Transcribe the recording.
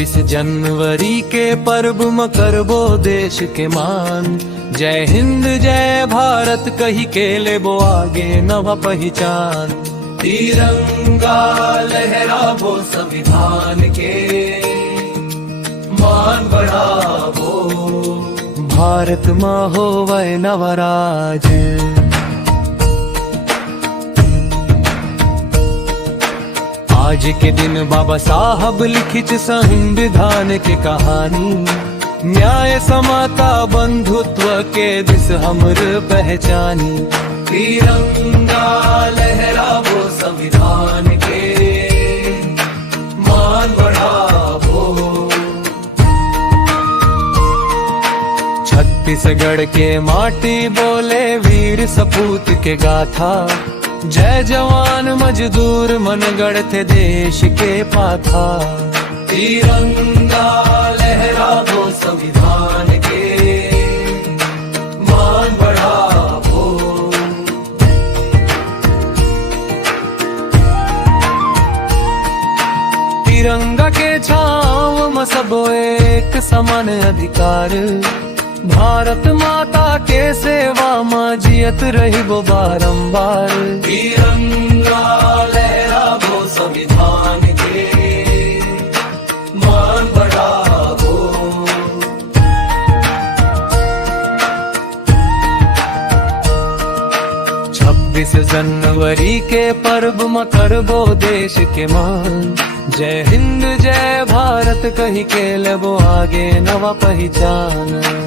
26 जनवरी के पर्व में करबो देश के मान। जय हिंद जय भारत कही के लेबो आगे नवा पहचान। तिरंगा लहराबो संविधान के मान बढ़ाबो। भारत माँ होवे नवराज। आज के दिन बाबा साहब लिखित संविधान के कहानी। न्याय समता बंधुत्व के दिस हमर पहचानी। तिरंगा लहराबो संविधान के मान बढ़ाबो। छत्तीसगढ़ के माटी बोले वीर सपूत के गाथा। जय जवान मजदूर मन गढ़ते देश के पाथा। तिरंगा लहराबो संविधान के मान बढ़ाबो। तिरंगा के छाँव में सबो एक समान अधिकार। भारत माता के सेवा में जियत रहिबो बारंबार। तिरंगा लहराबो संविधान के मान बढ़ाबो। 26 जनवरी के पर्व में करबो देश के मान। जय हिंद जय भारत कही के लेबो आगे नवा पहचान।